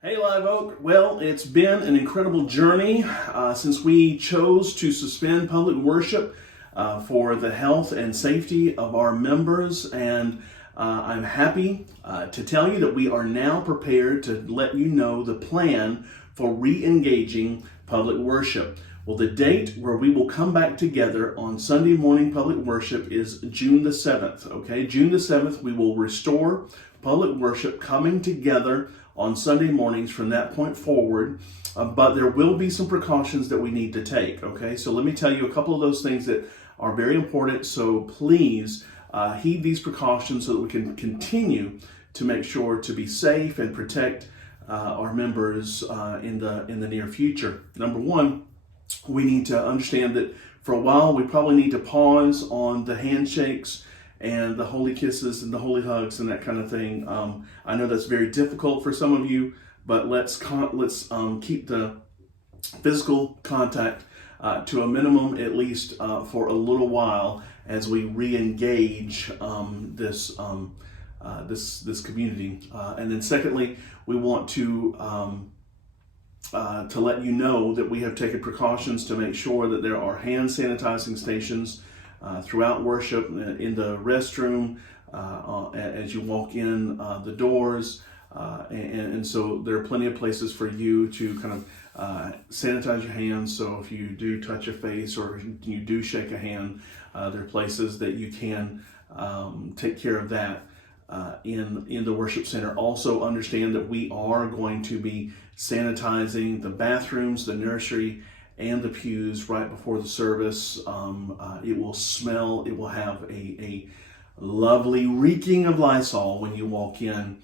Hey Live Oak, well, it's been an incredible journey since we chose to suspend public worship for the health and safety of our members, and I'm happy to tell you that we are now prepared to let you know the plan for re-engaging public worship. Well, the date where we will come back together on Sunday morning public worship is June the 7th, okay? June the 7th, we will restore public worship coming together on Sunday mornings from that point forward, but there will be some precautions that we need to take, okay? So let me tell you a couple of those things that are very important, so please heed these precautions so that we can continue to make sure to be safe and protect our members in the near future. Number one, we need to understand that for a while we probably need to pause on the handshakes and the holy kisses and the holy hugs and that kind of thing. I know that's very difficult for some of you, but let's keep the physical contact to a minimum, at least for a little while, as we re-engage this community. And then secondly, we want to let you know that we have taken precautions to make sure that there are hand sanitizing stations throughout worship, in the restroom, as you walk in the doors, and so there are plenty of places for you to kind of sanitize your hands. So if you do touch a face or you do shake a hand, there are places that you can take care of that in the worship center. Also understand that we are going to be sanitizing the bathrooms, the nursery, and the pews right before the service. It will smell, it will have a lovely reeking of Lysol when you walk in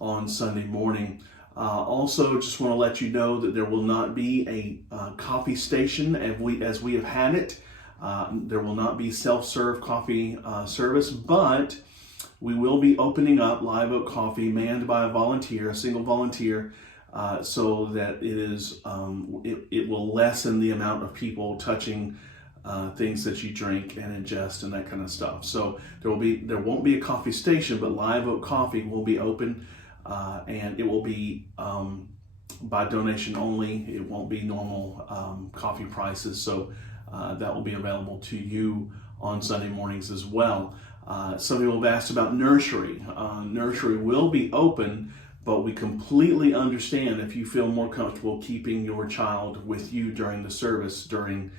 on Sunday morning. Also, just want to let you know that there will not be a coffee station as we have had it. There will not be self-serve coffee service, but we will be opening up Live Oak Coffee manned by a single volunteer, so that it will lessen the amount of people touching things that you drink and ingest and that kind of stuff. So there won't be a coffee station, but Live Oak Coffee will be open, and it will be by donation only. It won't be normal coffee prices, so that will be available to you on Sunday mornings as well. Some people have asked about Nursery. Nursery will be open, but we completely understand if you feel more comfortable keeping your child with you during the service during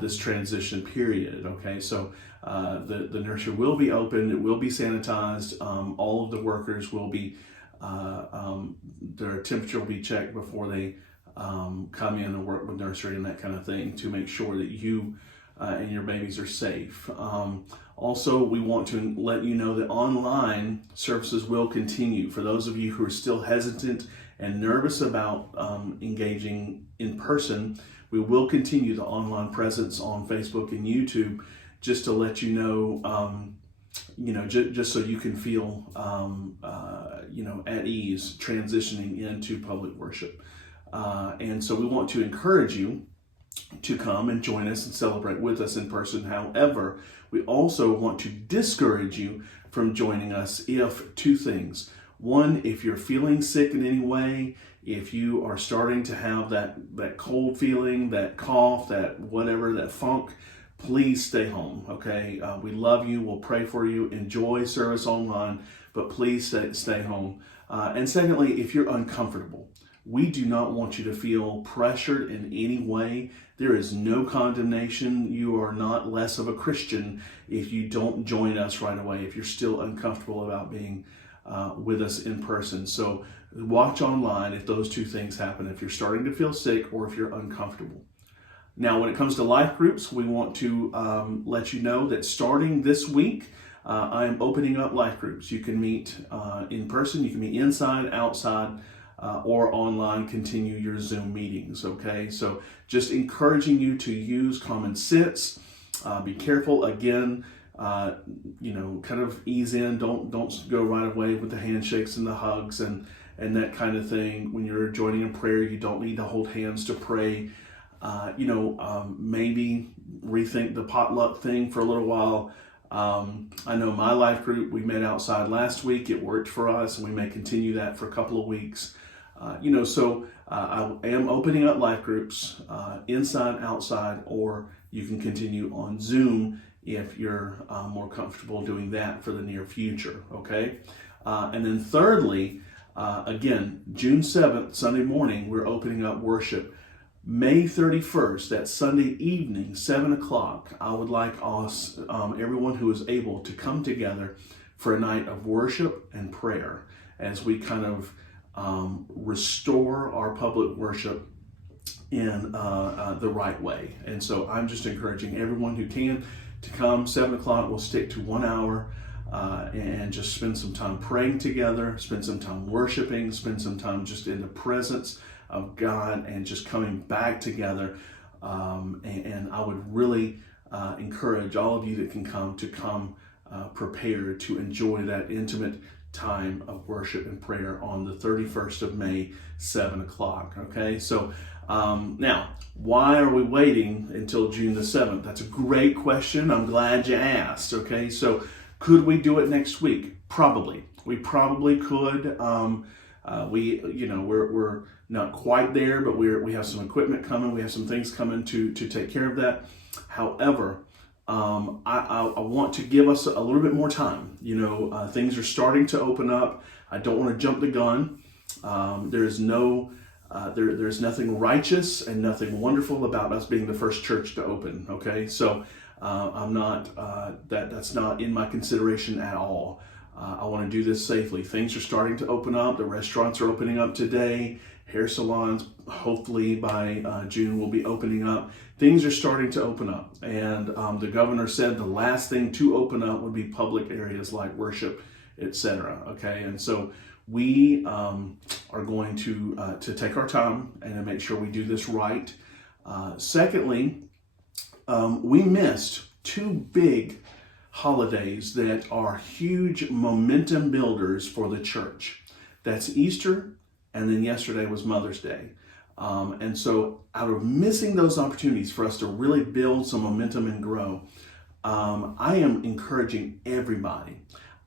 this transition period. Okay, so the nursery will be open. It will be sanitized. All of the workers will be, their temperature will be checked before they come in and work with nursery and that kind of thing to make sure that you and your babies are safe. Also, we want to let you know that online services will continue. For those of you who are still hesitant and nervous about engaging in person, we will continue the online presence on Facebook and YouTube, just to let you know, just so you can feel, at ease transitioning into public worship. And so we want to encourage you to come and join us and celebrate with us in person. However, we also want to discourage you from joining us if two things. One, if you're feeling sick in any way, if you are starting to have that cold feeling, that cough, that whatever, that funk, please stay home, okay? We love you. We'll pray for you. Enjoy service online, but please stay home. And secondly, if you're uncomfortable, we do not want you to feel pressured in any way. There is no condemnation. You are not less of a Christian if you don't join us right away, if you're still uncomfortable about being with us in person. So watch online if those two things happen, if you're starting to feel sick or if you're uncomfortable. Now, when it comes to life groups, we want to let you know that starting this week, I am opening up life groups. You can meet in person, you can meet inside, outside, or online, continue your Zoom meetings, okay? So just encouraging you to use common sense. Be careful, again, kind of ease in. Don't go right away with the handshakes and the hugs and that kind of thing. When you're joining in prayer, you don't need to hold hands to pray. Maybe rethink the potluck thing for a little while. I know my life group, we met outside last week. It worked for us, and we may continue that for a couple of weeks. I am opening up life groups inside, outside, or you can continue on Zoom if you're more comfortable doing that for the near future, okay? And then thirdly, again, June 7th, Sunday morning, we're opening up worship. May 31st, that Sunday evening, 7 o'clock, I would like us, everyone who is able, to come together for a night of worship and prayer as we kind of restore our public worship in the right way. And so I'm just encouraging everyone who can to come. 7 o'clock, we'll stick to 1 hour and just spend some time praying together, spend some time worshiping, spend some time just in the presence of God and just coming back together. And I would really encourage all of you that can come to come prepared to enjoy that intimate time of worship and prayer on the 31st of May, 7 o'clock. Okay, so now, why are we waiting until June the 7th? That's a great question. I'm glad you asked. Okay, so could we do it next week? Probably. We probably could. We're not quite there, but we have some equipment coming. We have some things coming to take care of that. However, I want to give us a little bit more time. Things are starting to open up. I don't want to jump the gun. There's nothing righteous and nothing wonderful about us being the first church to open. Okay, so I'm not that's not in my consideration at all. I want to do this safely. Things are starting to open up. The restaurants are opening up today. Hair salons, hopefully by June, will be opening up. Things are starting to open up. And the governor said the last thing to open up would be public areas like worship, etc. Okay, and so we are going to take our time and to make sure we do this right. Secondly, we missed two big holidays that are huge momentum builders for the church. That's Easter, and then yesterday was Mother's Day. And so out of missing those opportunities for us to really build some momentum and grow, I am encouraging everybody.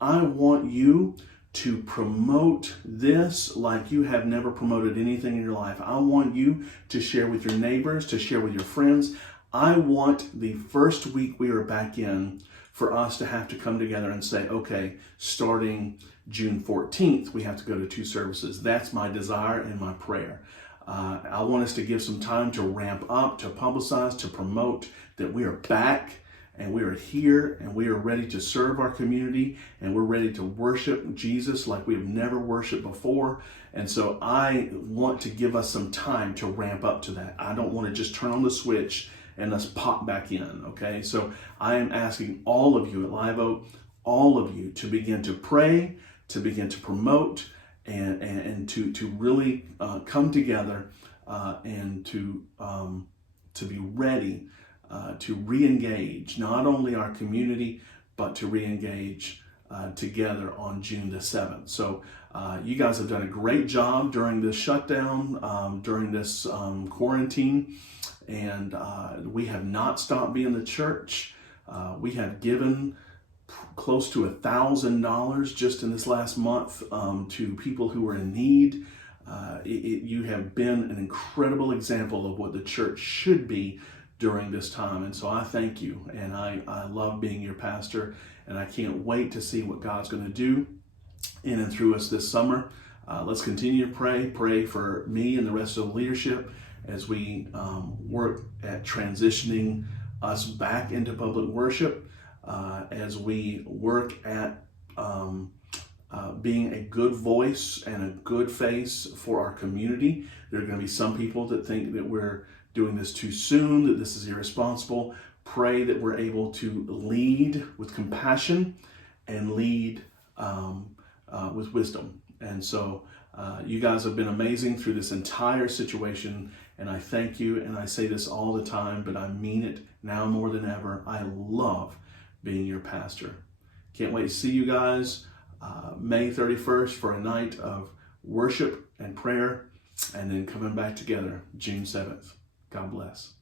I want you to promote this like you have never promoted anything in your life. I want you to share with your neighbors, to share with your friends. I want the first week we are back in for us to have to come together and say, okay, starting June 14th, we have to go to 2 services. That's my desire and my prayer. I want us to give some time to ramp up, to publicize, to promote that we are back and we are here and we are ready to serve our community and we're ready to worship Jesus like we have never worshiped before. And so I want to give us some time to ramp up to that. I don't want to just turn on the switch and let's pop back in, okay? So I am asking all of you at Live Oak, all of you to begin to pray, to begin to promote, and to really come together and to be ready to re-engage not only our community, but to re-engage together on June the 7th. So you guys have done a great job during this shutdown, during this quarantine. And we have not stopped being the church. We have given close to $1,000 just in this last month to people who are in need. You have been an incredible example of what the church should be during this time. And so I thank you. And I love being your pastor. And I can't wait to see what God's going to do in and through us this summer. Let's continue to pray for me and the rest of the leadership as we work at transitioning us back into public worship, as we work at being a good voice and a good face for our community. There are going to be some people that think that we're doing this too soon, that this is irresponsible. Pray that we're able to lead with compassion and lead with wisdom. And so you guys have been amazing through this entire situation, and I thank you, and I say this all the time, but I mean it now more than ever. I love being your pastor. Can't wait to see you guys May 31st for a night of worship and prayer, and then coming back together June 7th. God bless.